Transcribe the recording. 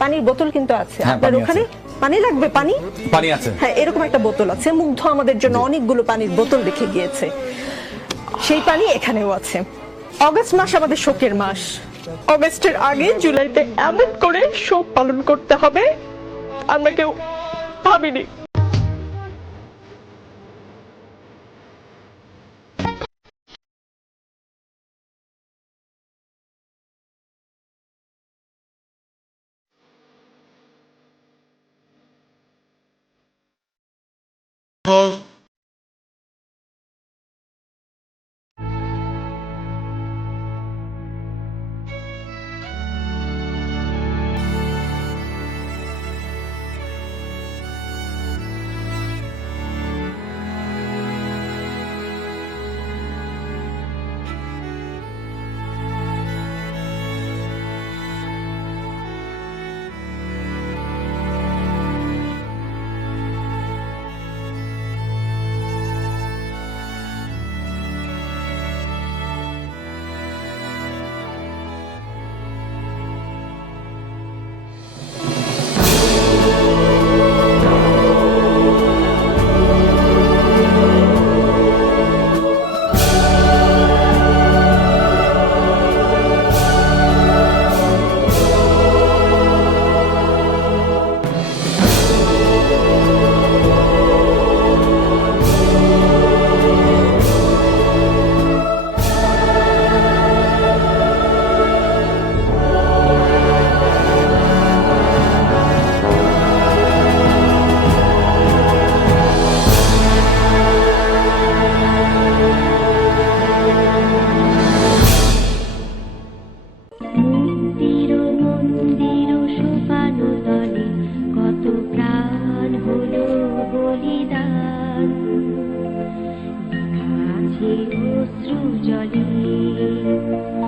পানির বোতল কিন্তু আছে। হ্যাঁ, আপনার পানি ওখানে পানি লাগবে পানি? পানি আছে। হ্যাঁ এরকম একটা বোতল আছে। মুগ্ধ আমাদের জন্য অনেকগুলো পানির বোতল রেখে গিয়েছে। সেই পানি এখানেও আছে। অগস্ট মাস আমাদের শোকের মাস। অগস্টের আগে জুলাইতে এমন করে শোক পালন করতে হবে আমরা কেউ ভাবিনি। في الأسر جليل